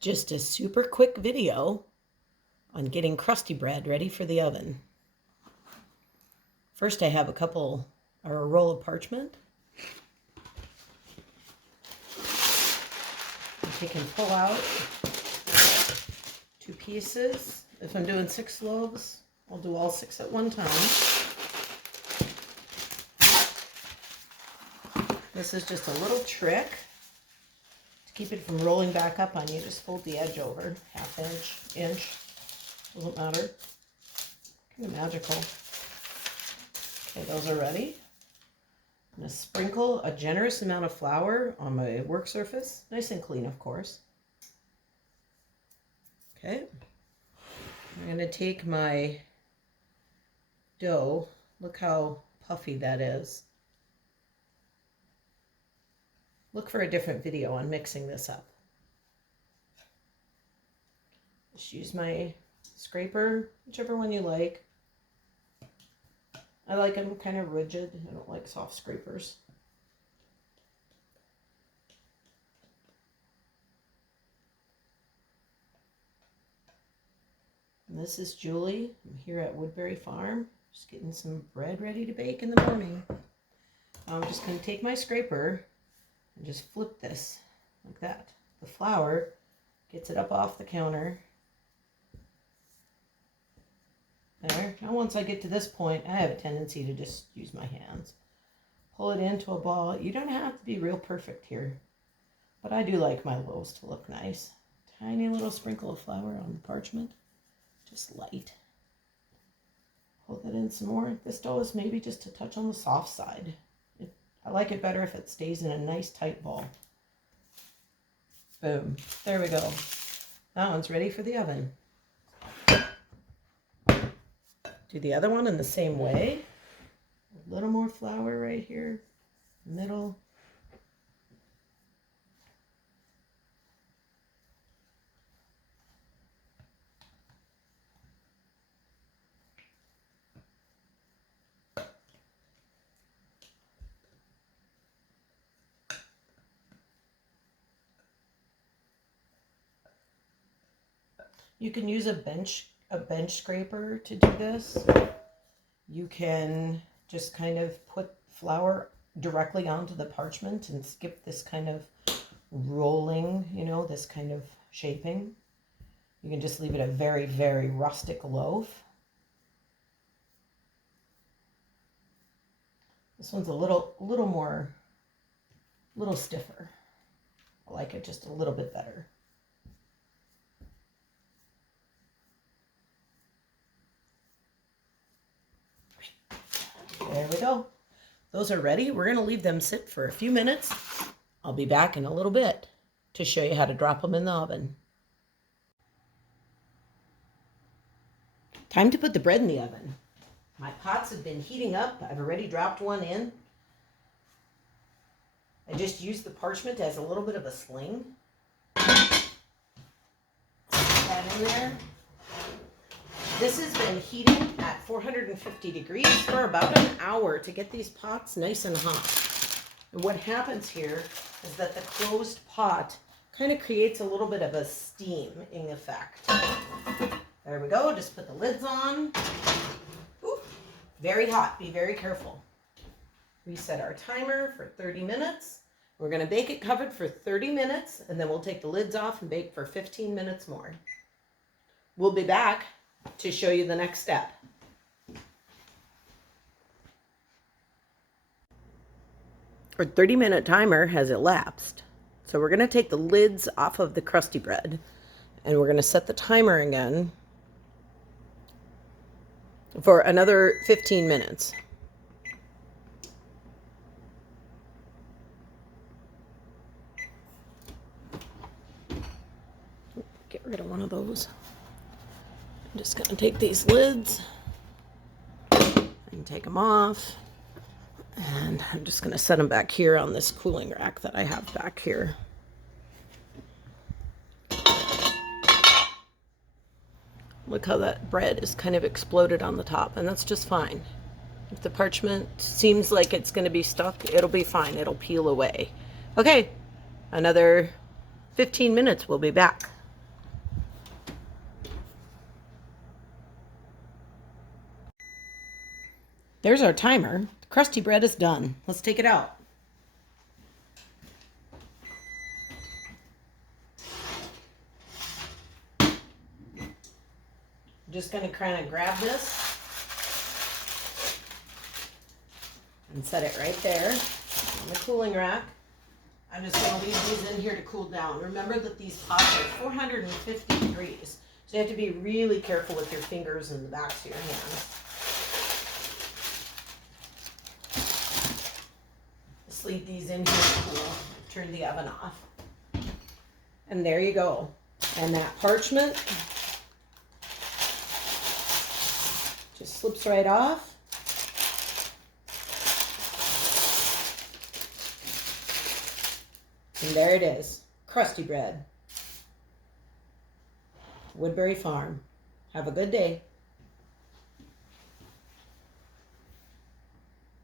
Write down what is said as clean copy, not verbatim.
Just a super quick video on getting crusty bread ready for the oven. First I have a roll of parchment. You can pull out 2 pieces. If I'm doing 6 loaves, I'll do all 6 at one time. This is just a little trick to keep it from rolling back up on you. Just fold the edge over, ½ inch, doesn't matter. Kind of magical. Okay, those are ready. I'm going to sprinkle a generous amount of flour on my work surface, nice and clean, of course. Okay, I'm going to take my dough. Look how puffy that is. Look for a different video on mixing this up. Just use my scraper, whichever one you like. I like them kind of rigid. I don't like soft scrapers. And this is Julie. I'm here at Woodbury Farm, just getting some bread ready to bake in the morning. I'm just going to take my scraper and just flip this like that. The flour gets it up off the counter. There. Now once I get to this point, I have a tendency to just use my hands. Pull it into a ball. You don't have to be real perfect here, but I do like my loaves to look nice. Tiny little sprinkle of flour on the parchment, just light. Pull that in some more. This dough is maybe just a touch on the soft side. I like it better if it stays in a nice tight ball. Boom. There we go. That one's ready for the oven. Do the other one in the same way. A little more flour right here, middle. You can use a bench scraper to do this. You can just kind of put flour directly onto the parchment and skip this kind of rolling, this kind of shaping. You can just leave it a very, very rustic loaf. This one's a little stiffer. I like it just a little bit better. There we go. Those are ready. We're going to leave them sit for a few minutes. I'll be back in a little bit to show you how to drop them in the oven. Time to put the bread in the oven. My pots have been heating up. I've already dropped one in. I just used the parchment as a little bit of a sling. Put that in there. This has been heating at 450 degrees for about an hour to get these pots nice and hot. And what happens here is that the closed pot kind of creates a little bit of a steaming effect. There we go. Just put the lids on. Ooh, very hot. Be very careful. Reset our timer for 30 minutes. We're going to bake it covered for 30 minutes, and then we'll take the lids off and bake for 15 minutes more. We'll be back to show you the next step. Our 30-minute timer has elapsed. So we're going to take the lids off of the crusty bread, and we're going to set the timer again for another 15 minutes. Get rid of one of those. I'm just going to take these lids and take them off. And I'm just going to set them back here on this cooling rack that I have back here. Look how that bread is kind of exploded on the top, and that's just fine. If the parchment seems like it's going to be stuck, it'll be fine. It'll peel away. Okay, another 15 minutes. We'll be back. There's our timer. The crusty bread is done. Let's take it out. I'm just going to kind of grab this and set it right there on the cooling rack. I'm just going to leave these in here to cool down. Remember that these pots are 450 degrees, so you have to be really careful with your fingers and the backs of your hands. Just leave these in here to cool. Turn the oven off. And there you go. And that parchment just slips right off. And there it is, crusty bread. Woodbury Farm. Have a good day.